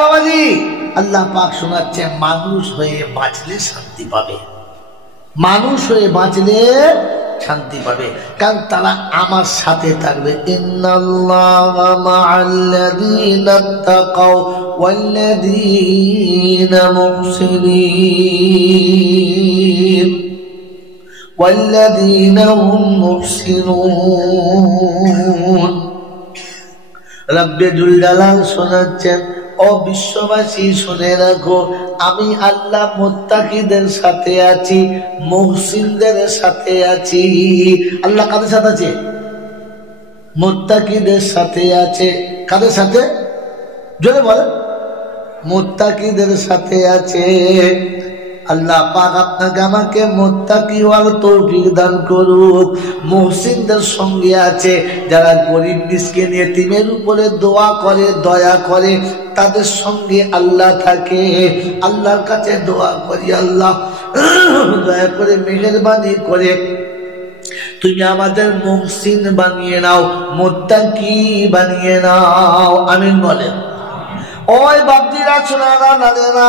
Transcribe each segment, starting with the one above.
বাবাজি, আল্লাহ পাক শোনাচ্ছে মানুষ হয়ে বাঁচলে শান্তি পাবে, মানুষ হয়ে বাঁচলে শান্তি পাবে, কারণ তারা আমার সাথে থাকবে। ইন্নাল্লাহা মা'আল্লাযীনা তাকাও ওয়াল্লাযীনা মুহসিনুন ওয়াল্লাযীনা হুম মুহসিনুন। রব্বে জুল জালাল শোনাচ্ছেন, ও বিশ্ববাসী শুনে রাখো, আমি আল্লাহ মুত্তাকিদের সাথে আছি, মুহসিনদের সাথে আছি। আল্লাহ কাদের সাথে আছে? মুত্তাকিদের সাথে আছে। কাদের সাথে? জোরে বলেন। মুত্তাকিদের সাথে আছে। আল্লাহ পাক আপনাকে আমাকে মুত্তাকি হওয়ার তৌফিক দান করুক। মুহসিনদের সঙ্গে আছে যারা গরিব মিসকিন ইতিমের উপরে দোয়া করে, দয়া করে, তাদের সঙ্গে আল্লাহ থাকে। আল্লাহর কাছে দোয়া করি, আল্লাহ দয়া করে মেহেরবানি করে তুমি আমাদের মুহসিন বানিয়ে নাও, মুত্তাকি বানিয়ে নাও। আমিন বলেন। ওই বাপজিরা, শোনারা, নাদেরা,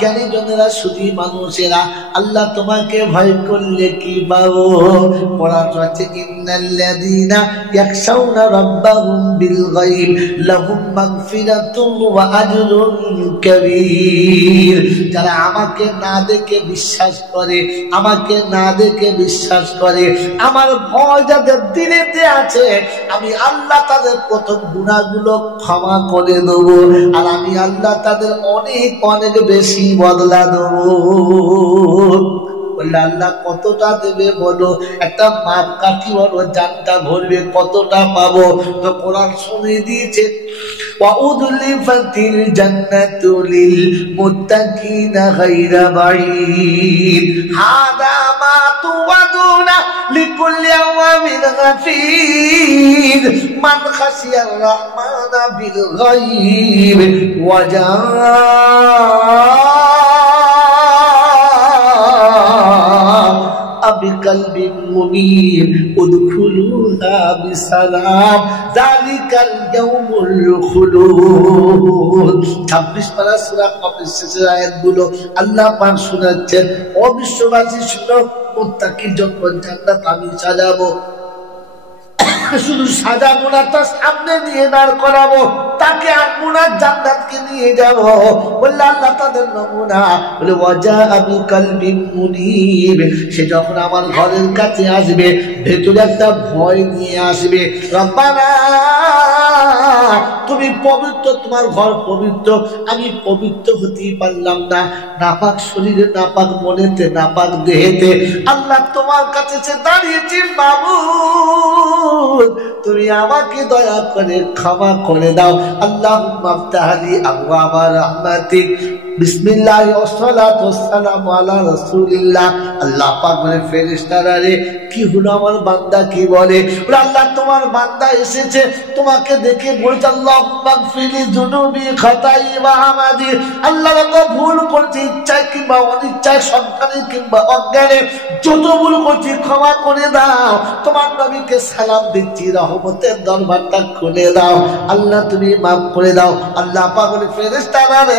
জ্ঞানী জনেরা, শুধু মানুষেরা, আল্লাহ তোমাকে ভয় করলে কি পাবো? কোরআন আছে, ইন্নাল্লাযীনা ইয়াখশাউনা রাব্বাহুম বিল গায়ব লাহুম মাগফিরাতুন ওয়া আজরুন কাবীর। যারা আমাকে না দেখে বিশ্বাস করে, আমাকে না দেখে বিশ্বাস করে, আমার ভয় যাদের দিলেতে আছে, আমি আল্লাহ তাদের প্রথম গুনাহগুলো ক্ষমা করে দেবো, আর আমি আল্লাহ তাদের অনেক অনেক বেশি বদলা দেবো। বললে আল্লাহ কতটা দেবে বলো? একটা মাপ কাঠি বলো, জানটা ভরবে, কতটা পাবো? তো কোরআন শুনিয়ে দিয়েছে, ওয়াউযলিফাতিল জান্নাতু লিল মুত্তাকিনা গায়রা বাঈদ হাদা মা তুআদুনা লিকুল্লি ইয়াওমিন গাফীর মান খাশিয়ার রাহমানা বিল গায়ব ওয়া বিকলবিন মুনীব উদখুলুহা বিসালাম যালিকাল ইয়াউমুল খুলুদ। 26 পারা সূরা কফের শেষের আয়াতগুলো আল্লাহ পাক শোনাচ্ছেন, ও বিশ্ববাসী শুনো, মুত্তাকির জন্য জান্নাত আমি সাজাবো। শুধু সাজাবো না, তার সামনে নিয়ে দাঁড় করাবো, তাকে আনমুনার জান্নাতকে নিয়ে যাব। বললে আল্লাহ তাদের নমুনা, বলে ওয়াজা আবি কালবিন মুনীব, সে যখন আমার ঘরের কাছে আসবে, ভেতরে একটা ভয় নিয়ে আসবে। রব্বানা, তুমি পবিত্র, তোমার ঘর পবিত্র, আমি পবিত্র হতেই পারলাম না, নাপাক শরীরে, নাপাক মনেতে, নাপাক দেহেতে। আল্লাহ তোমার কাছে সে দাঁড়িয়েছি, বাবু তুমি আমাকে দয়া করে ক্ষমা করে দাও। আল্লাহুম্মা আফতাহলি আবওয়াবা রাহমাতিক। বিসমিল্লাহ ওয়াসসালাতু ওয়াসসালামু আলা রাসূলিল্লাহ। আল্লাহ পাক বলে, ফেরেশতারা রে, কি হলো আমার বান্দা কি বলে? আল্লাহ তোমার বান্দা এসেছে, তোমাকে দেখে বলছে, আল্লাহুম্মা গফিরলি যুনুবি খাতাই ওয়া আমাদি। আল্লাহ তো ভুল করছি, ইচ্ছায় কিংবা অনিচ্ছায়, সন্তানে কিংবা অজ্ঞানে, যত ভুল করছি ক্ষমা করে দাও। তোমার নবীকে সালাম দিচ্ছি, রহমতের দরবারটা খুলে দাও, আল্লাহ তুমি মাফ করে দাও। আল্লাহ পাক বলে, ফেরেশতারা রে,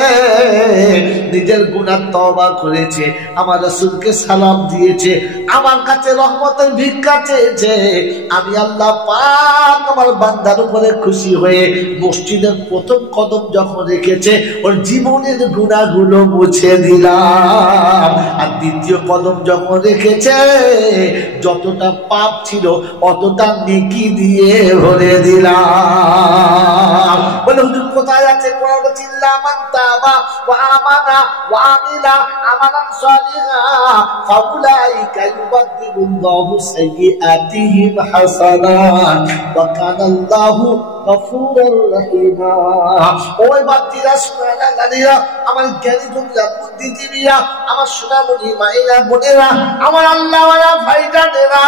নিজের গুনাহ তওবা করেছে, আমার রাসূলকে সালাম দিয়েছে, আমার কাছে রহমতের ভিক্ষা চেয়েছে, আমি আল্লাহ পাক আমার বান্দার উপরে খুশি হয়ে মসজিদের প্রথম কদম যখন রেখেছে, ওর জীবনের গুনাহগুলো মুছে দিলাম। আর দ্বিতীয় কদম যখন রেখেছে, যতটা পাপ ছিল অতটা নেকি দিয়ে ভরে দিলাম। বলে হুজুর কোথায় আছে? কোরআন বলছে, ইল্লা মান তাবা ওয়া আমানা ওয়া আমিলা আমালান সালিহা ফাউলাইকা ইউবাদদিলুল্লাহু সাইয়্যাতিহিম হাসানাত ওয়া কানা আল্লাহু গফুরুর রহিমা। ওই বাতিরা, সোনারা, নারীরা, আমার জ্ঞানী জনেরা, বুদ্ধিজীবীরা, আমার সোনামণি মায়েরা, বোনেরা, আমার আল্লাহওয়ালা ভাইজানেরা,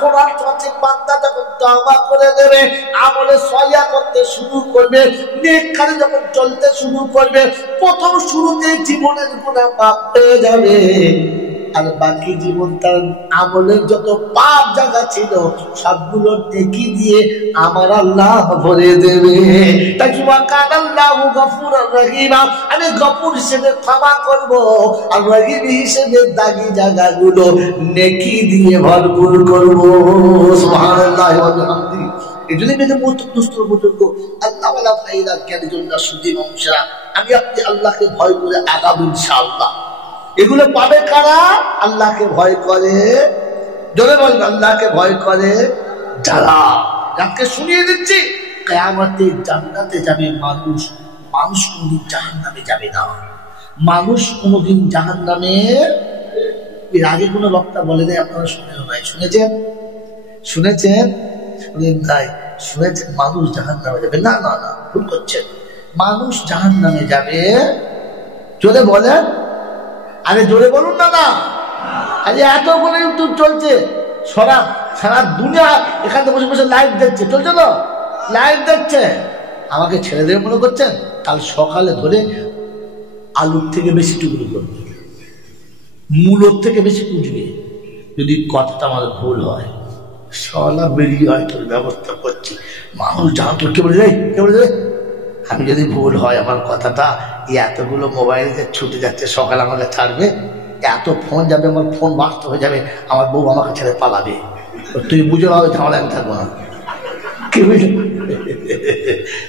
কোরআন চলছে, বান্দা যখন তওবা করে দেবে, আমলে সলিহা করতে শুরু করবে, নেক কাজে যখন চলতে শুরু করবে, প্রথম শুরুতে জীবনের গুনাহ মাফ হয়ে যাবে। আর বাকি জীবন তার আমলের যত পাপ জায়গা ছিল সবগুলো নেকি দিয়ে আমার আল্লাহ ভরে দেবে। তাই কি ওয়াকানাল্লাহু গফুরুর রহিম, আমি গফুর হিসেবে ক্ষমা করব আর রহিম হিসেবে দাগি জায়গাগুলো নেকি দিয়ে ভরপুর করব। সুবহানাল্লাহ ওয়া বিহামদিহি। এজন্য মেয়েদের দুষ্ট বুজুর্গ আল্লাহওয়ালা ভাইরা জ্ঞানীজনরা সুধী মানুষেরা, আমি আপনি আল্লাহকে ভয় করে আগাবো ইনশাআল্লাহ। এগুলো পাবে কারা? আল্লাহকে ভয় করে, জোরে বলবেন আল্লাহকে ভয় করে যারা। যাকে শুনিয়ে দিচ্ছি কিয়ামতে জান্নাতে যাবে মানুষ, মানুষ কোনদিন জাহান্নামে যাবে না। মানুষ কোনদিন জাহান্নামে, এর আগে কোনো বক্তা বলে দেয় আপনারা শুনেন নাই? শুনেছেন? শুনেছেন? শুনেন তাই? শুনেছেন মানুষ জাহান্নামে যাবে? না না না, ভুল করছেন। মানুষ জাহান্নামে যাবে। জোরে বলেন, আরে জোরে বলুন না। না আরে এত করে ইউটিউব চলছে, সারা দুনিয়া এখানে বসে বসে লাইভ দেখছে, চলছে তো লাইভ দেখছে। আমাকে ছেড়ে দেবে মনে করছেন? কাল সকালে ধরে আলুর থেকে বেশি টুকরো করবে, মূলোর থেকে বেশি কুচবে। যদি কথাটা আমার ভুল হয় সলা বেরিয়ে হয় তোর ব্যবস্থা করছি। মানুষ জানতো কে বলে যায়, কে বলে যায়। আমি যদি ভুল হয় আমার কথাটা, এতগুলো মোবাইলে ছুটে যাচ্ছে, সকালে আমাকে ছাড়বে, এত ফোন যাবে, আমার ফোন বাস্ত হয়ে যাবে, আমার বউ আমাকে ছেড়ে পালাবে। তুই বুঝে পাবে ঝামেলা, আমি থাকবো না। কি বুঝলি?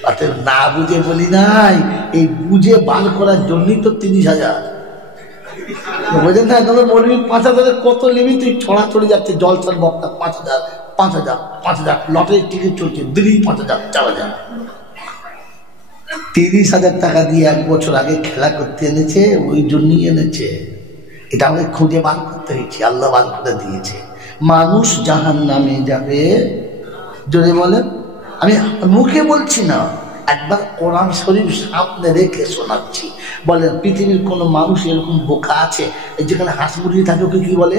অতএব না বুঝে বলি নাই, এই বুঝে বার করার জন্যই তো 30,000 বোঝেন না? তোমার মৌলবী 5,000 কত লিবি? তুই ছড়াছড়ি যাচ্ছে জলসার বক্তা 5,000 5,000 5,000, লটারির টিকিট চলছে দিল্লি 5,000 4,000। 30,000 টাকা দিয়ে 1 বছর আগে খেলা করতে এনেছে, ওই জন্যই এনেছে। এটা আমাকে খুঁজে বার করতে হয়েছে, আল্লাহ বার করে দিয়েছে। মানুষ জাহান্নামে যাবে, যদি বলেন আমি মুখে বলছি না, একবার কোরআন শরীফ সামনে রেখে শোনাচ্ছি। বলেন পৃথিবীর কোন মানুষ এরকম বোকা আছে যেখানে হাঁস মুরগি থাকে ওকে কি বলে?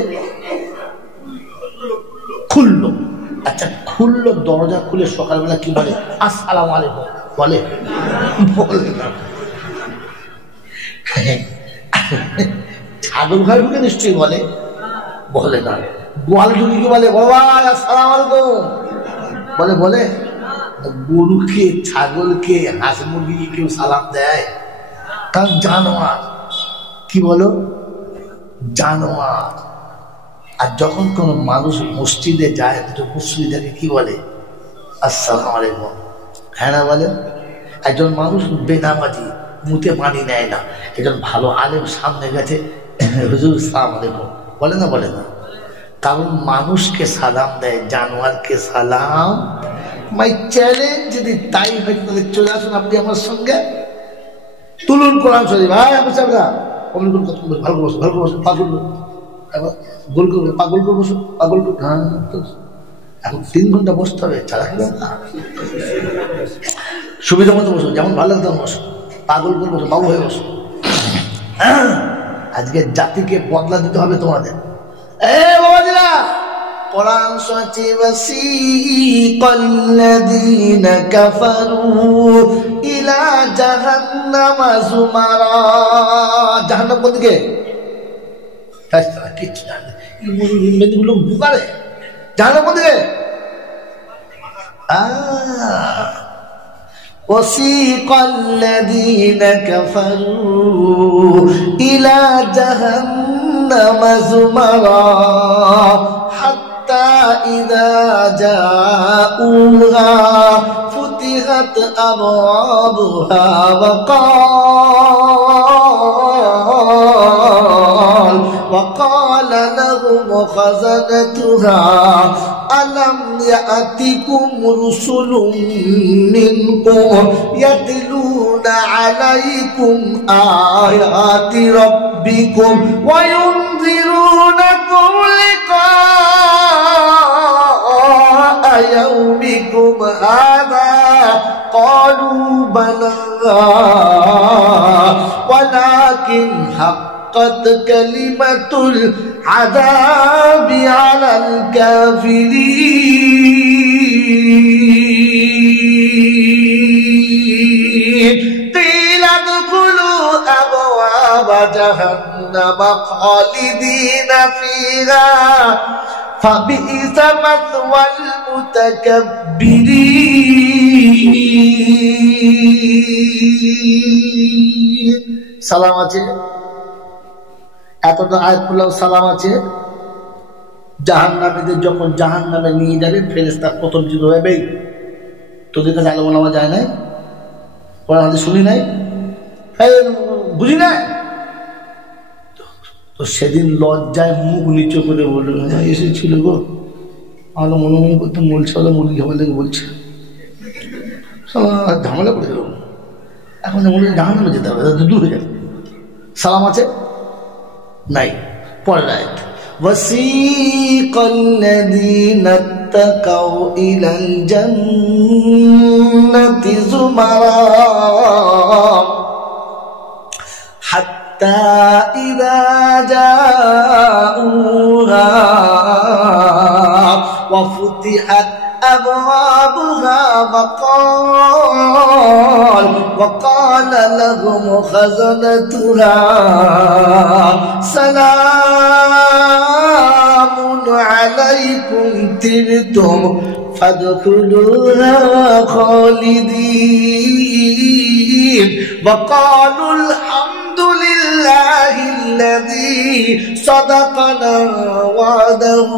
খুললো। আচ্ছা খুললো, দরজা খুলে সকালবেলা কি বলে? আসসালামু আলাইকুম বলে? বলে না। ছাগল ঘরে ঢুকে নিশ্চয়ই বলে? বলে না। গোয়াল ঢুকে কি বলে? বাবা আসসালামু আলাইকুম বলে? বলে? গরুকে, ছাগলকে, হাঁস মুরগিকে কেউ সালাম দেয়? তার জানোয়ার। কি বলো? জানোয়ার। আর যখন কোন মানুষ মসজিদে যায়, মুসলিমদেরকে কি বলে? আসসালামু আলাইকুম। হ্যাঁ না বলে? একজন মানুষ বেনামাজি, মুতে পানি নেয় না, একজন ভালো আলেম সামনে গেছে, হুজুর আসসালামু আলাইকুম বলে না? বলে না। কারণ মানুষকে সালাম দেয়, জানোয়ারকে সালাম। মাই চ্যালেঞ্জ, যদি তাই হয় তাহলে চলে আসুন আপনি আমার সঙ্গে, তুলুন কোরআন শরীফ। ভাই আপনারা ভালো করে বসো, ভালো করে বসো, পাগল গোল করবে, পাগল করে বসো, পাগল করে। এখন 3 ঘন্টা বসতে হবে, ছাড়া খেলাম না। সুবিধা মতো বসো, যেমন ভালো লাগতো বসো, পাগল করে বসো, বাবু হয়ে বসো। আজকে জাতিকে বদলা দিতে হবে তোমাদের। বাবাজিরা, কোরআন সচিব ওয়াসিকাল্লাযীনা কাফারু ইলা জাহান্নামা যুমারা। জাহান্নাম কোন দিকে? কিছু জানে মেয়েগুলো বুকারে। জাহান্নাম কোন দিকে? ওয়াসিকাল্লাযীনা কাফারু ইলা জাহান্নামা যুমারা হাত্তা ইযা জাউহা ফুতিহাত আবওয়াবুহা وقال لهم خزنتها ألم يأتكم رسل منكم يتلون عليكم آيات ربكم وينذرونكم لقاء يومكم هذا قالوا بلى ولكن حقت كلمة العذاب على الكافرين قيل ادخلوا أبواب وجهنم خالدين فيها فبئس مثوى المتكبرين সালাম আছে এতটা আয়াত পড়লাম সালাম আছে জাহান্নামীদের যখন জাহান্নামে নিয়ে যাবে ফেরেশতা প্রথম জিরো হবেই তোদের কাছে আলো বলা যায় নাই কোরআন হাদিস শুনি নাই বুঝি নাই তো সেদিন লজ্জায় মুখ নিচু করে বলল এসেছিল গো আলো মনে মনে করতে বলছে ওরা মুরগি খাবার লেগে বলছে ঝামেলা করে গেল এখন মনে জাহান্নামে যেতে হবে দূর হয়ে যাবে সালাম আছে নাই পরের আয়াত وسيق الذين اتقوا إلى الجنة زمرا حتى إذا جاءوها وفتحت أبوابها وقال لهم خزنتها سلام عليكم طبتم فادخلوها خالدين وقالوا الحمد لله الذي صدقنا وعده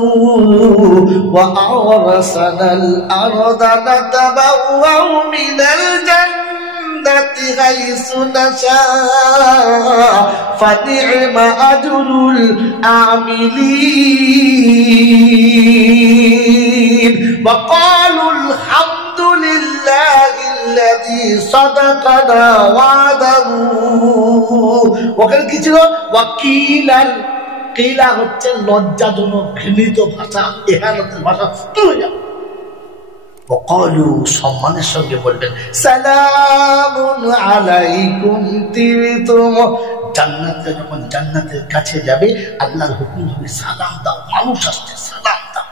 وأورثنا الأرض نتبوأ من الجنة حيث نشاء فنعم أجر العاملين وقالوا الحمد لله الذي صدقنا وعده ওখানে কি ছিল ওয়াকিলান কিলা হচ্ছে লজ্জাজনক ঘৃণিত ভাষা ইহানতের ভাষা তুলে যাও وقالوا সম্মানের সঙ্গে বলবেন সালামুন আলাইকুম তিবতুম জান্নাতে যখন জান্নাতের কাছে যাবে আল্লাহর হুকুম হবে সালাম দাও মানুষ আসছে সালাম দাও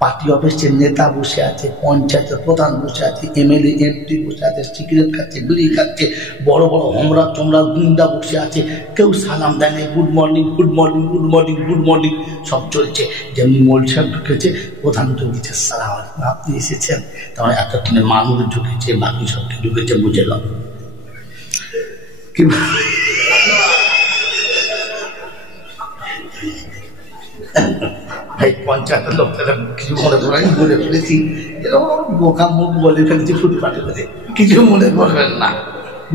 পার্টি অফিসের নেতা বসে আছে পঞ্চায়েতের প্রধান বসে আছে এমএলএ এমপি বসে আছে সিগারেট খাচ্ছে বিড়ি খাচ্ছে বড় বড় হোমরা চোমরা গুন্ডা বসে আছে কেউ সালাম দেয় না good morning good morning good morning good morning সব চলছে যেমনি মোল সাহেব ঢুকেছে প্রধান ঢুকেছে সালাম আলাইকুম আপনি এসেছেন তাহলে এতক্ষণে মানুষ ঢুকেছে বাকি সবকে ঢুকেছে বুঝে নাও কি ভাই পঞ্চায়েতের লোক তারা কিছু মনে করেন বলে ফেলেছি এরকম বোকা মুখ বলে ফেলেছি ফুটপাটে ফেলে কিছু মনে করবেন না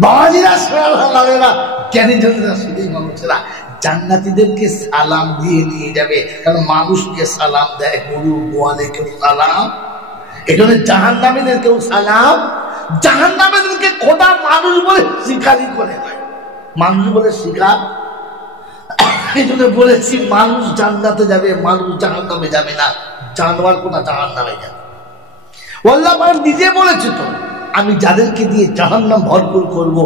বাবাজিরা সোনারা জ্ঞানী জনেরা শুধুই মানুষেরা জান্নাতীদেরকে সালাম দিয়ে নিয়ে যাবে কারণ মানুষকে সালাম দেয় গরু গোয়ালে কেউ সালাম এখানে জাহান্নামীদের কেউ সালাম জাহান্নামীদেরকে খোদা মানুষ বলে স্বীকারই করে না মানুষ বলে স্বীকার এই জন্য বলেছি মানুষ জান্নাতে যাবে মানুষ জাহান্নামে যাবে না জানোয়ার কোনা জাহান্নামে যাবে আল্লাহ পাক নিজে বলেছে তো আমি যাদেরকে দিয়ে জাহান্নাম ভরপুর করব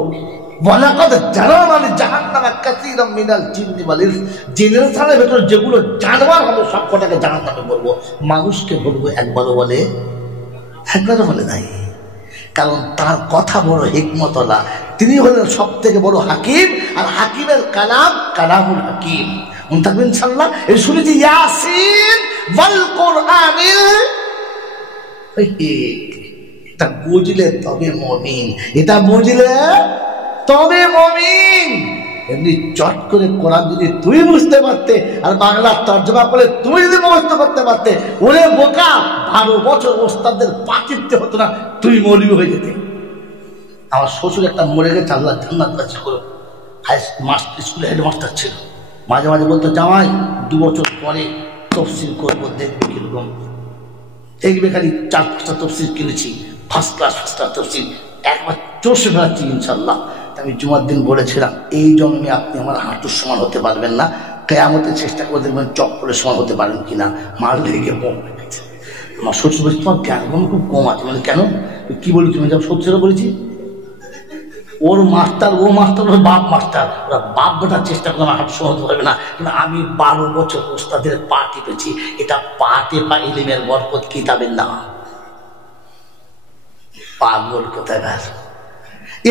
ওয়ালাকাদ জারানা জাহান্নামা কাসীরাম মিনাল জিন্নি ওয়াল ইনস জিনের ছাড়ের ভেতর যেগুলো জানোয়ার হবে সব কটাকে জাহান্নামে বলবো মানুষকে বলবো একবারও বলে নাই কারণ তার কথা বড় হিকমতওয়ালা তিনি হলেন সব থেকে বড় হাকিম আর হাকিমের কালাম কালামুল হাকিম উনি থাকবেন ইনশাআল্লাহ এই শুনেছি ইয়াসিন ওয়াল কোরআনিল এটা বুঝলে তবে মুমিন এটা বুঝলে তবে মুমিন এমনি চট করে কোরআন যদি তুমি বুঝতে পারতে আর বাংলা তর্জমা করে তুমি যদি মুখস্থ করতে পারতে ওরে বোকা 12 বছর ওস্তাদদের পা টিপতে হতো না তুমি মৌলবি হয়ে যেতে আমার শ্বশুর একটা মরে গেছে আল্লাহ জান্নাত বাঁচিয়ে করো স্কুলে হেডমাস্টার ছিল মাঝে মাঝে বলতো জামাই 2 বছর পরে তফসিল করবো দেখবে কিরকম দেখবে খালি 4-5টা তফসিল কিনেছি ফার্স্ট ক্লাস তফসিল একবার চষে ফেলাচ্ছি ইনশাল্লাহ আমি জুমার দিন বলেছিলাম এই জন্মে আপনি আমার হাঁটুর সমান হতে পারবেন না কেয়ামতের চেষ্টা করে দেখবেন চপ্পলের সমান হতে পারেন কিনা মার লেগে বোম লেগেছে আমার শ্বশুর বলছি তোমার জ্ঞান খুব কম আছে মানে কেন কি বলি তুমি যখন সত্যিটা বলেছি ওর মাস্টার ও মাস্টার ওর বাপ মাস্টার ওরা বাপ বেটার চেষ্টা করে আমার হাঁটু সমান হতে পারবে না কিন্তু আমি 12 বছর ওস্তাদের পা টিপেছি এটা পা টেপা ইলমের বরকত কিতাবের না পাগল কোথায়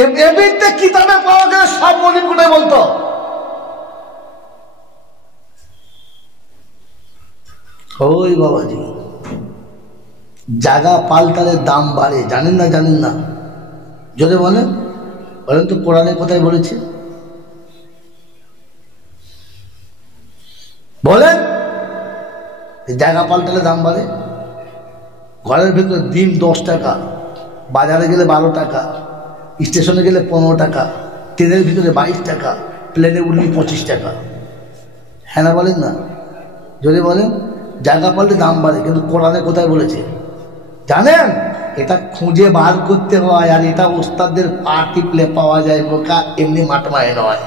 এমনিতে কিতাবে পাওয়া গেলে সব মনিব কোথায় বলতো। ওই বাবাজি, জায়গা পাল্টালে দাম বাড়ে, জানেন না? জানেন না? যদি বলেন বলেন তো কোরআনে কোথায় বলেছে? বলেন, জায়গা পাল্টালে দাম বাড়ে। ঘরের ভেতরে ডিম 10 টাকা, বাজারে গেলে 12 টাকা, স্টেশনে গেলে 15 টাকা, ট্রেনের ভিতরে 22 টাকা, প্লেনে উঠলে 25 টাকা। হ্যাঁ না বলেন না? যদি বলেন জায়গা পাল্টে দাম বাড়ে, কিন্তু কোরআনে কোথায় বলেছে জানেন? এটা খুঁজে বার করতে হয়, আর এটা ওস্তাদদের পা টিপলে পাওয়া যায় বোকা, এমনি মাঠমায় নয়।